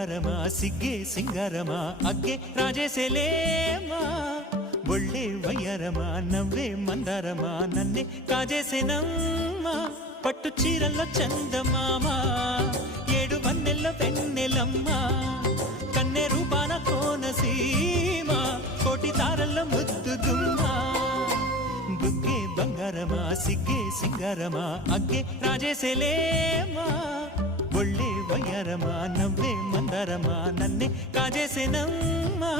బంగారమా సిగ్గే సింగారమా అగ్గే రాజేసేలేమా ఒళ్ళే వయ్యారమా నవ్వే మందారమా నన్నే కాజేసేనమ్మా పట్టు చీరల్లో చందమామా ఏడు వన్నెల్లో వెన్నెలమ్మా కన్నె రూపాన కోనసీమ కోటి తారల్లో ముద్దుగుమ్మా బుగ్గే బంగారమా సిగ్గే సింగారమా అగ్గే రాజేసేలేమా ఒళ్ళే వయ్యారమా నవ్వే మందారమా నన్నే కాజేసేనమ్మా